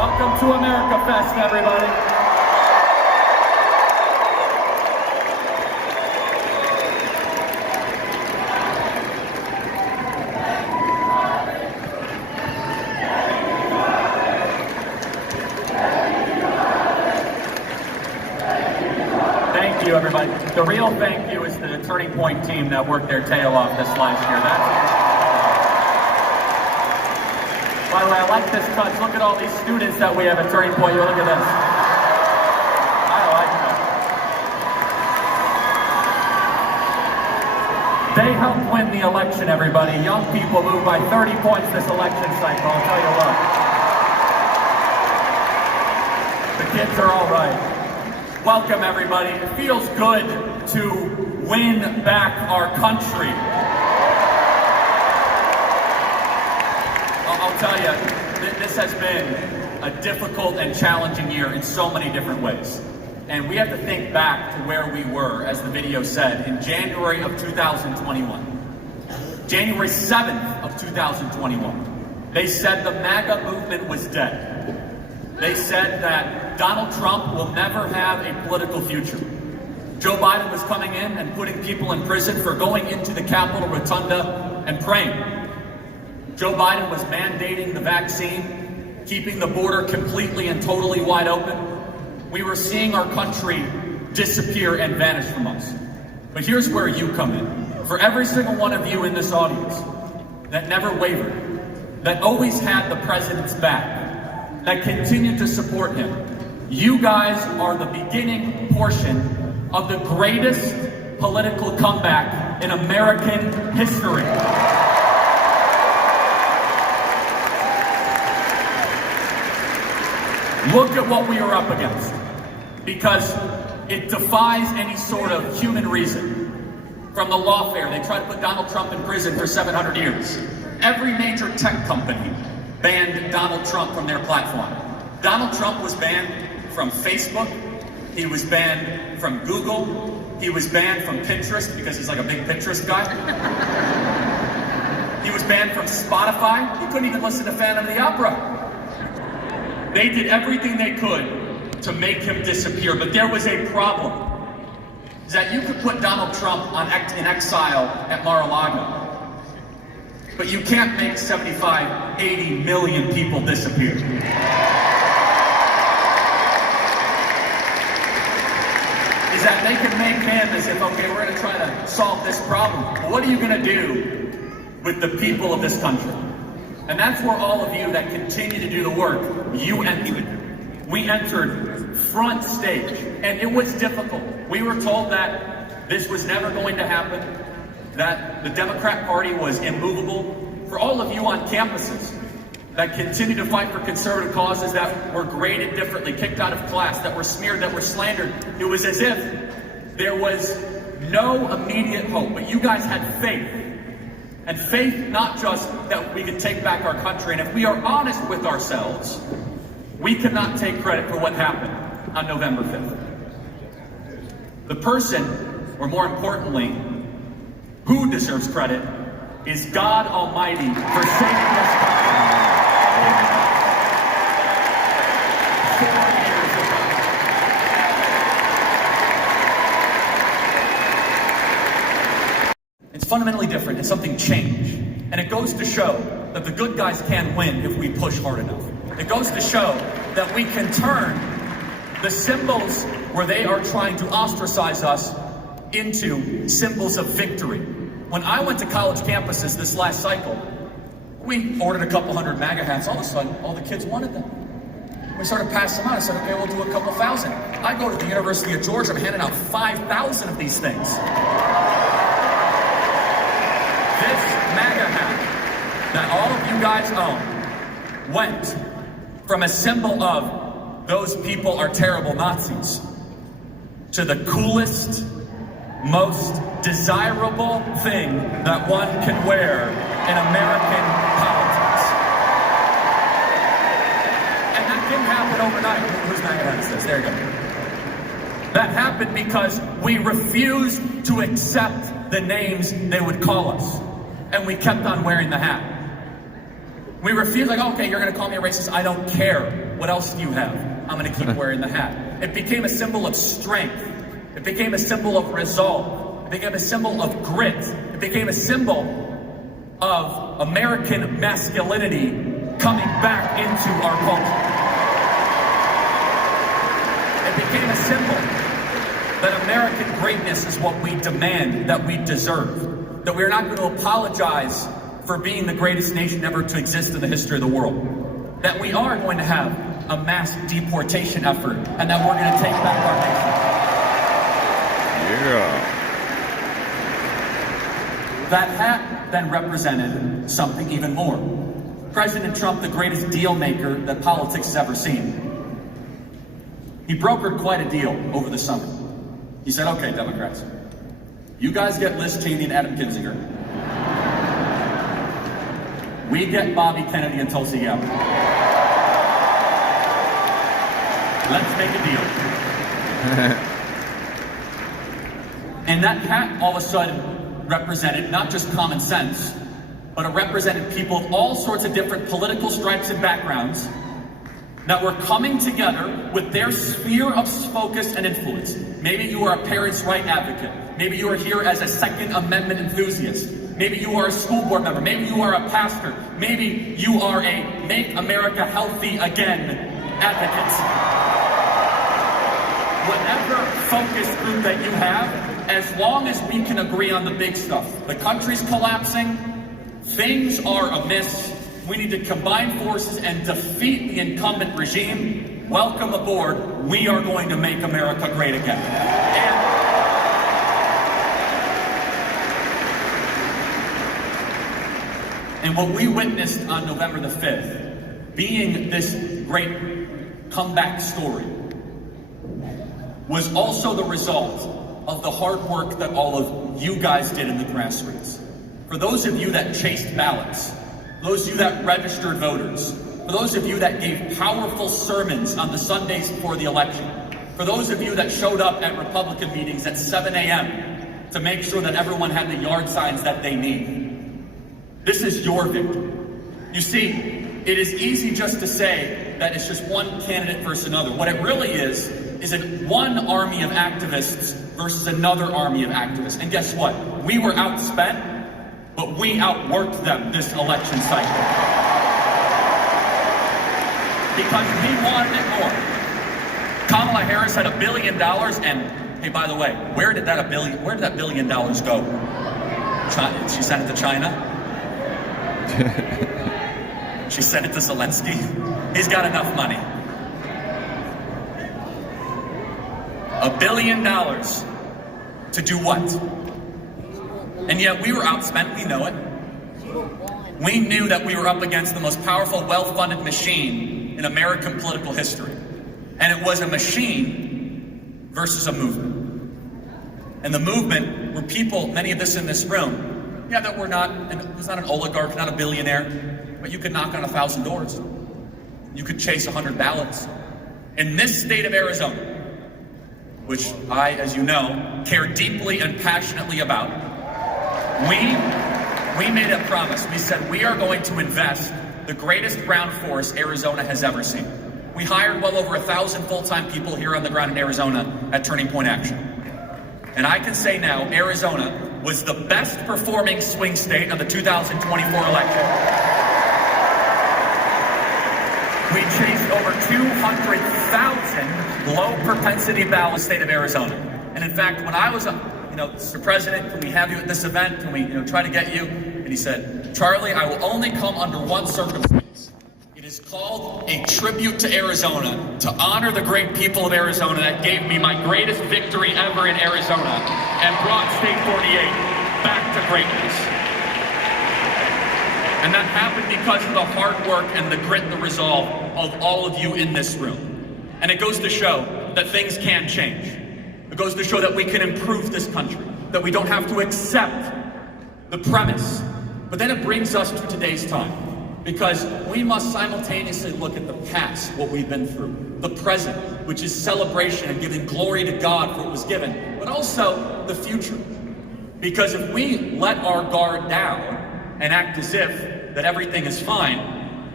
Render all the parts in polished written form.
Welcome to America Fest, everybody. Thank you, everybody. The real thank you is to the Turning Point team that worked their tail off this last year. By the way, I like this touch. Look at all these students that we have at Turning Point. Look at this. I like that. They helped win the election, everybody. Young people moved by 30 points this election cycle, I'll tell you what. The kids are all right. Welcome, everybody. It feels good to win back our country. I'll tell you, this has been a difficult and challenging year in so many different ways. And we have to think back to where we were, as the video said, in January of 2021. January 7th of 2021. They said the MAGA movement was dead. They said that Donald Trump will never have a political future. Joe Biden was coming in and putting people in prison for going into the Capitol Rotunda and praying. Joe Biden was mandating the vaccine, keeping the border completely and totally wide open. We were seeing our country disappear and vanish from us. But here's where you come in. For every single one of you in this audience that never wavered, that always had the president's back, that continued to support him, you guys are the beginning portion of the greatest political comeback in American history. Look at what we are up against, because it defies any sort of human reason. From the lawfare, they tried to put Donald Trump in prison for 700 years. Every major tech company banned Donald Trump from their platform. Donald Trump was banned from Facebook. He was banned from Google. He was banned from Pinterest because he's like a big Pinterest guy. He was banned from Spotify. He couldn't even listen to Phantom of the Opera. They did everything they could to make him disappear, but there was a problem. Is that you could put Donald Trump in exile at Mar-a-Lago, but you can't make 75, 80 million people disappear. Is that they can make him as if, okay, we're gonna try to solve this problem. But what are you gonna do with the people of this country? And that's where all of you that continue to do the work, you entered. We entered front stage, and it was difficult. We were told that this was never going to happen, that the Democrat Party was immovable. For all of you on campuses that continue to fight for conservative causes, that were graded differently, kicked out of class, that were smeared, that were slandered, it was as if there was no immediate hope, but you guys had faith. And faith, not just that we could take back our country, and if we are honest with ourselves, we cannot take credit for what happened on November 5th. The person, or more importantly, who deserves credit, is God Almighty for saving this country. 4 years ago. It's fundamentally different, and something changed. And it goes to show that the good guys can win if we push hard enough. It goes to show that we can turn the symbols where they are trying to ostracize us into symbols of victory. When I went to college campuses this last cycle, we ordered a couple hundred MAGA hats. All of a sudden, all the kids wanted them. We started passing them out. I said, okay, we'll do a couple thousand. I go to the University of Georgia, I'm handing out 5,000 of these things. This MAGA hat that all of you guys own went from a symbol of those people are terrible Nazis to the coolest, most desirable thing that one can wear in American politics. And that didn't happen overnight. Who's MAGA hat says? There you go. That happened because we refused to accept the names they would call us. And we kept on wearing the hat. We refuse, like, okay, you're gonna call me a racist, I don't care. What else do you have? I'm gonna keep wearing the hat. It became a symbol of strength. It became a symbol of resolve. It became a symbol of grit. It became a symbol of American masculinity coming back into our culture. It became a symbol that American greatness is what we demand, that we deserve, that we're not going to apologize for being the greatest nation ever to exist in the history of the world, that we are going to have a mass deportation effort, and that we're going to take back our nation. Yeah. That hat then represented something even more. President Trump, the greatest deal maker that politics has ever seen. He brokered quite a deal over the summer. He said, okay, Democrats, you guys get Liz Cheney and Adam Kinzinger. We get Bobby Kennedy and Tulsi Gabbard. Let's make a deal. And that hat all of a sudden represented not just common sense, but it represented people of all sorts of different political stripes and backgrounds that were coming together with their sphere of focus and influence. Maybe you are a parents' right advocate. Maybe you are here as a Second Amendment enthusiast. Maybe you are a school board member. Maybe you are a pastor. Maybe you are a Make America Healthy Again advocate. Whatever focus group that you have, as long as we can agree on the big stuff. The country's collapsing, things are amiss, we need to combine forces and defeat the incumbent regime. Welcome aboard, we are going to make America great again. And what we witnessed on November the 5th, being this great comeback story, was also the result of the hard work that all of you guys did in the grassroots. For those of you that chased ballots, those of you that registered voters, for those of you that gave powerful sermons on the Sundays before the election, for those of you that showed up at Republican meetings at 7 a.m. to make sure that everyone had the yard signs that they need. This is your victory. You see, it is easy just to say that it's just one candidate versus another. What it really is one army of activists versus another army of activists. And guess what? We were outspent, but we outworked them this election cycle. Because we wanted it more. Kamala Harris had $1 billion, and hey, by the way, where did that $1 billion go? She sent it to China? She sent it to Zelensky? He's got enough money. $1 billion to do what? And yet we were outspent, we know it. We knew that we were up against the most powerful, well-funded machine in American political history. And it was a machine versus a movement. And the movement were people, many of us in this room, that were not, it was not an oligarch, not a billionaire, but you could knock on 1,000 doors. You could chase 100 ballots. In this state of Arizona, which I, as you know, care deeply and passionately about, we made a promise. We said we are going to invest the greatest ground force Arizona has ever seen. We hired well over 1,000 full-time people here on the ground in Arizona at Turning Point Action. And I can say now, Arizona was the best performing swing state of the 2024 election. We chased over 200,000 low propensity ballots in the state of Arizona. And in fact, when I was, Mr. President, can we have you at this event? Can we, try to get you? And he said, Charlie, I will only come under one circumstance. It is called a tribute to Arizona, to honor the great people of Arizona that gave me my greatest victory ever in Arizona and brought State 48 back to greatness. And that happened because of the hard work and the grit and the resolve of all of you in this room. And it goes to show that things can change. It goes to show that we can improve this country, that we don't have to accept the premise. But then it brings us to today's time, because we must simultaneously look at the past, what we've been through, the present, which is celebration and giving glory to God for what was given, but also the future. Because if we let our guard down and act as if that everything is fine,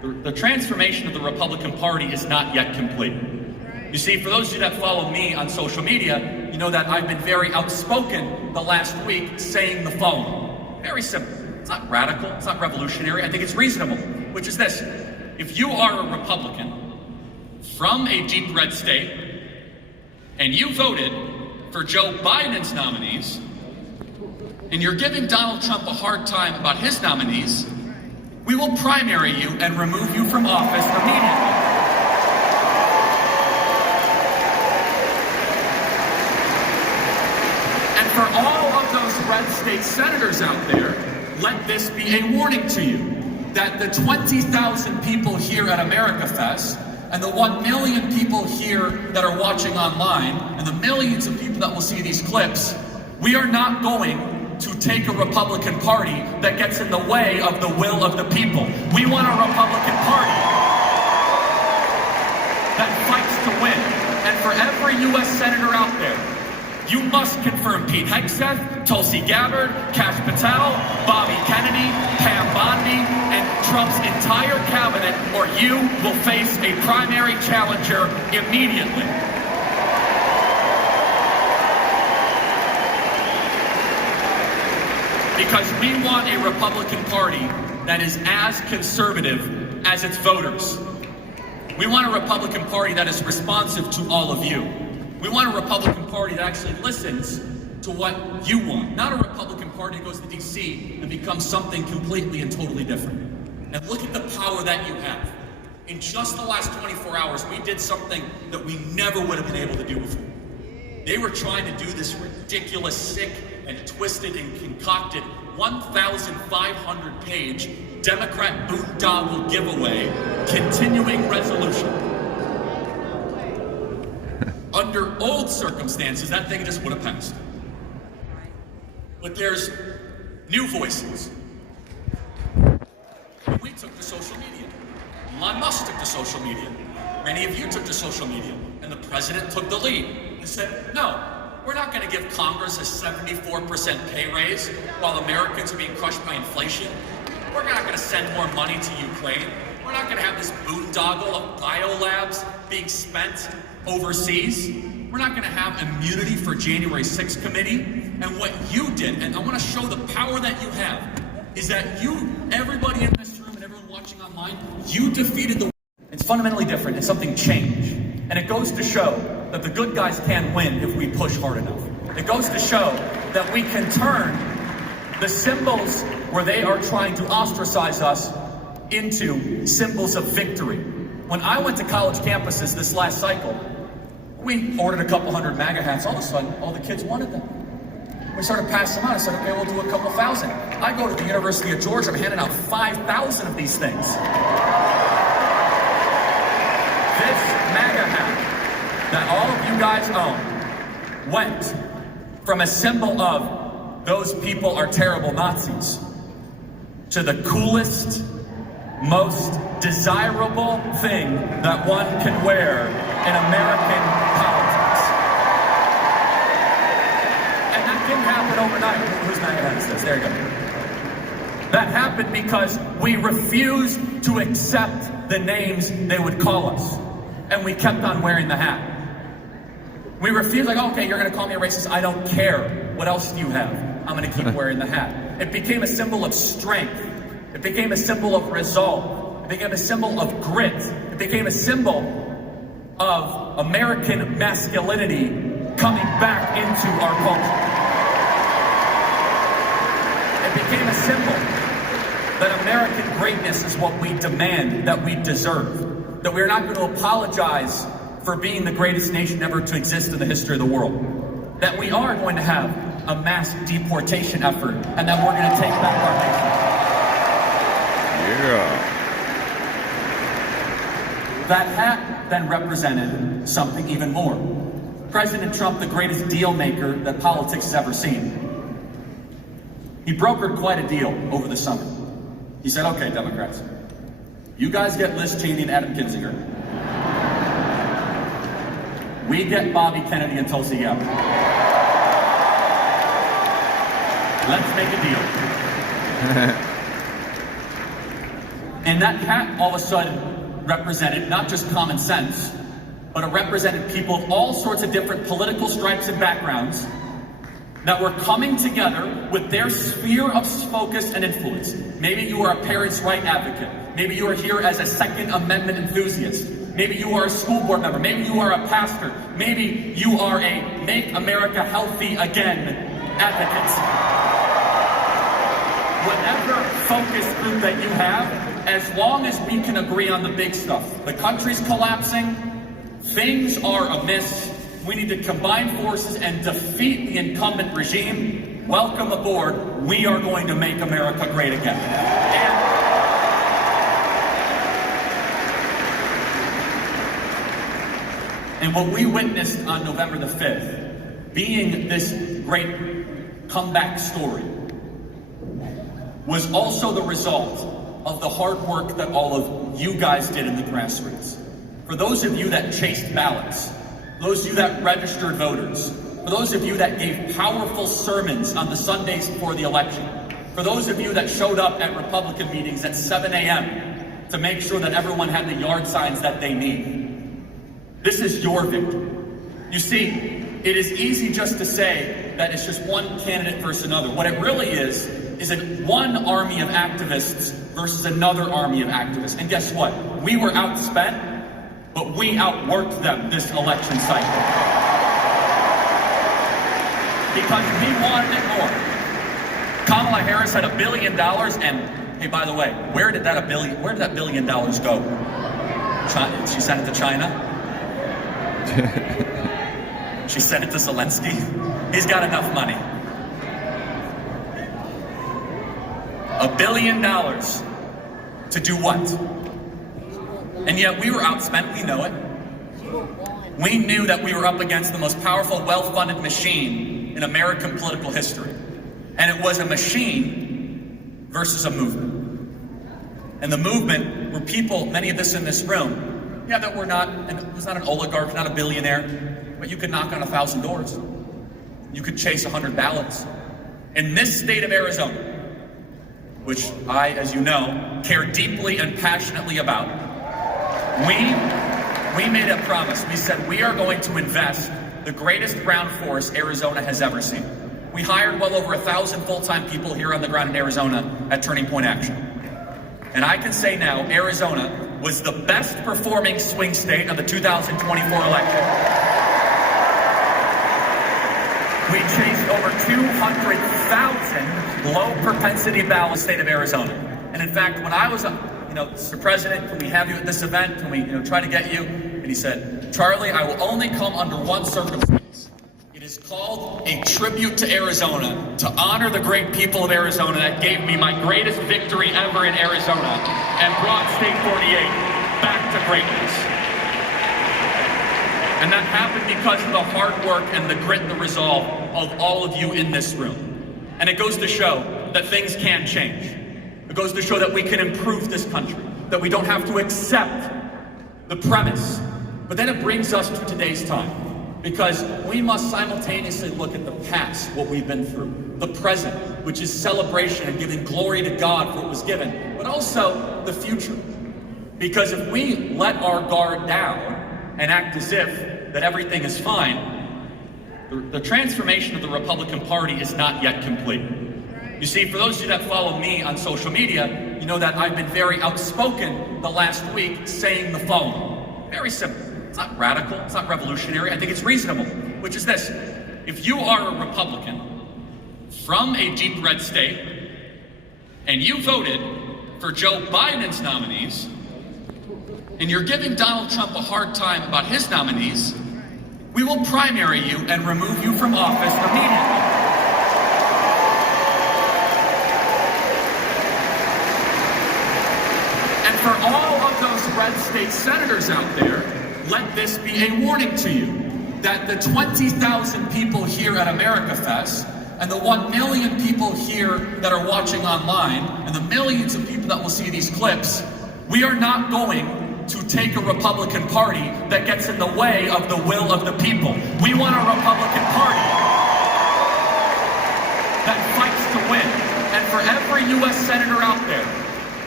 The transformation of the Republican Party is not yet complete. You see, for those of you that follow me on social media, you know that I've been very outspoken the last week saying the following. Very simple. It's not radical, it's not revolutionary, I think it's reasonable, which is this. If you are a Republican from a deep red state and you voted for Joe Biden's nominees and you're giving Donald Trump a hard time about his nominees, we will primary you and remove you from office immediately. And for all of those red state senators out there, let this be a warning to you that the 20,000 people here at America Fest and the 1 million people here that are watching online and the millions of people that will see these clips, we are not going to take a Republican Party that gets in the way of the will of the people. We want a Republican Party that fights to win. And for every U.S. Senator out there, you must confirm Pete Hegseth, Tulsi Gabbard, Kash Patel, Bobby Kennedy, Pam Bondi, and Trump's entire cabinet, or you will face a primary challenger immediately. Because we want a Republican Party that is as conservative as its voters. We want a Republican Party that is responsive to all of you. We want a Republican Party that actually listens to what you want, not a Republican Party that goes to D.C. and becomes something completely and totally different. And look at the power that you have. In just the last 24 hours, we did something that we never would have been able to do before. They were trying to do this ridiculous, sick, and twisted and concocted 1,500-page Democrat boondoggle giveaway continuing resolution. Under old circumstances, that thing just would have passed. But there's new voices. We took to social media. Elon Musk took to social media. Many of you took to social media. And the president took the lead and said, no, we're not going to give Congress a 74% pay raise while Americans are being crushed by inflation. We're not going to send more money to Ukraine. We're not going to have this boondoggle of biolabs being spent overseas. We're not going to have immunity for January 6th committee. And what you did, and I want to show the power that you have, is that you, everybody in this room and everyone watching online, you defeated the... It's fundamentally different, and something changed. And it goes to show that the good guys can win if we push hard enough. It goes to show that we can turn the symbols where they are trying to ostracize us into symbols of victory. When I went to college campuses this last cycle, we ordered a couple hundred MAGA hats. All of a sudden, all the kids wanted them. We started passing them out. I said, okay, we'll do a couple thousand. I go to the University of Georgia, I'm handing out 5,000 of these things. This MAGA hat that all of you guys own went from a symbol of those people are terrible Nazis to the coolest, most desirable thing that one can wear in American politics. And that didn't happen overnight. Whose MAGA hat is this? There you go. That happened because we refused to accept the names they would call us. And we kept on wearing the hat. We refused, like, okay, you're gonna call me a racist, I don't care. What else do you have? I'm gonna keep wearing the hat. It became a symbol of strength. It became a symbol of resolve. It became a symbol of grit. It became a symbol of American masculinity coming back into our culture. It became a symbol that American greatness is what we demand, that we deserve. That we're not going to apologize for being the greatest nation ever to exist in the history of the world. That we are going to have a mass deportation effort, and that we're going to take back our nation. Yeah. That hat then represented something even more. President Trump, the greatest deal maker that politics has ever seen. He brokered quite a deal over the summer. He said, okay, Democrats, you guys get Liz Cheney and Adam Kinzinger. We get Bobby Kennedy and Tulsi Gabbard. Let's make a deal. And that hat all of a sudden represented not just common sense, but it represented people of all sorts of different political stripes and backgrounds that were coming together with their sphere of focus and influence. Maybe you are a parents' right advocate. Maybe you are here as a Second Amendment enthusiast. Maybe you are a school board member. Maybe you are a pastor. Maybe you are a Make America Healthy Again advocate. Whatever focus group that you have, as long as we can agree on the big stuff. The country's collapsing, things are amiss, we need to combine forces and defeat the incumbent regime. Welcome aboard. We are going to make America great again. And what we witnessed on November the 5th, being this great comeback story, was also the result of the hard work that all of you guys did in the grassroots. For those of you that chased ballots, those of you that registered voters, for those of you that gave powerful sermons on the Sundays before the election, for those of you that showed up at Republican meetings at 7 a.m. to make sure that everyone had the yard signs that they need. This is your victory. You see, it is easy just to say that it's just one candidate versus another. What it really is one army of activists versus another army of activists. And guess what? We were outspent, but we outworked them this election cycle. Because we wanted it more. Kamala Harris had $1 billion, and hey, by the way, where did that $1 billion go? China, she sent it to China? She sent it to Zelensky? He's got enough money. $1 billion to do what? And yet we were outspent, we know it. We knew that we were up against the most powerful, well-funded machine in American political history. And it was a machine versus a movement. And the movement were people, many of us in this room, yeah, that were not, and it was not an oligarch, not a billionaire, but you could knock on 1,000 doors. You could chase 100 ballots. In this state of Arizona, which I, as you know, care deeply and passionately about, we made a promise. We said we are going to invest the greatest ground force Arizona has ever seen. We hired well over 1,000 full-time people here on the ground in Arizona at Turning Point Action. And I can say now, Arizona was the best performing swing state of the 2024 election. We chased over 200,000 low propensity ballots in the state of Arizona. And in fact, when I was Mr. President, can we have you at this event? Can we, try to get you? And he said, Charlie, I will only come under one circumstance. It is called a tribute to Arizona, to honor the great people of Arizona that gave me my greatest victory ever in Arizona and brought State 48 back to greatness. And that happened because of the hard work and the grit and the resolve of all of you in this room. And it goes to show that things can change. It goes to show that we can improve this country, that we don't have to accept the premise. But then it brings us to today's time, because we must simultaneously look at the past, what we've been through, the present, which is celebration and giving glory to God for what was given, but also the future. Because if we let our guard down and act as if that everything is fine, the transformation of the Republican Party is not yet complete. You see, for those of you that follow me on social media, you know that I've been very outspoken the last week saying the following. Very simple. It's not radical, it's not revolutionary, I think it's reasonable, which is this. If you are a Republican from a deep red state, and you voted for Joe Biden's nominees, and you're giving Donald Trump a hard time about his nominees, we will primary you and remove you from office immediately. And for all of those red state senators out there, let this be a warning to you that the 20,000 people here at America Fest and the 1 million people here that are watching online and the millions of people that will see these clips, we are not going to take a Republican Party that gets in the way of the will of the people. We want a Republican Party that fights to win. And for every U.S. Senator out there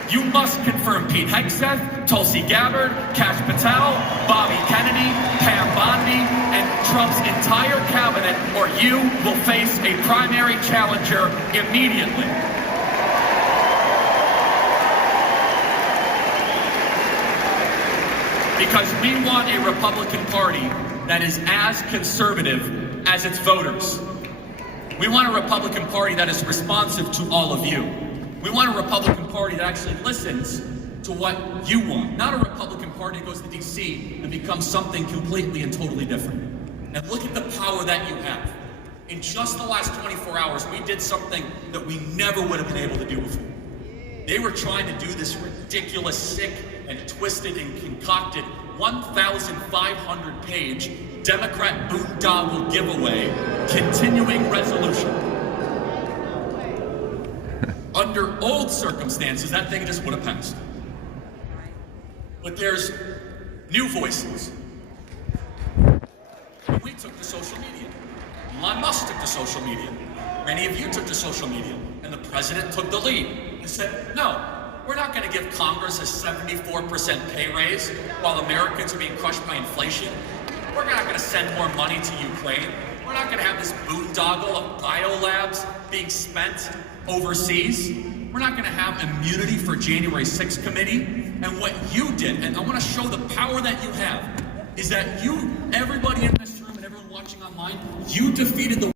You must confirm Pete Hegseth, Tulsi Gabbard, Kash Patel, Bobby Kennedy, Pam Bondi, and Trump's entire cabinet, or you will face a primary challenger immediately. Because we want a Republican Party that is as conservative as its voters. We want a Republican Party that is responsive to all of you. We want a Republican Party that actually listens to what you want, not a Republican Party that goes to DC and becomes something completely and totally different. And look at the power that you have. In just the last 24 hours, we did something that we never would have been able to do before. They were trying to do this ridiculous, sick, and twisted and concocted 1,500-page Democrat boondoggle giveaway continuing resolution. Under old circumstances, that thing just would have passed. But there's new voices. We took to social media. Elon Musk took to social media. Many of you took to social media. And the president took the lead and said, no, we're not going to give Congress a 74% pay raise while Americans are being crushed by inflation. We're not going to send more money to Ukraine. We're not going to have this boondoggle of biolabs being spent overseas. We're not going to have immunity for January 6th committee. And what you did, and I want to show the power that you have, is that you, everybody in this room and everyone watching online, you defeated the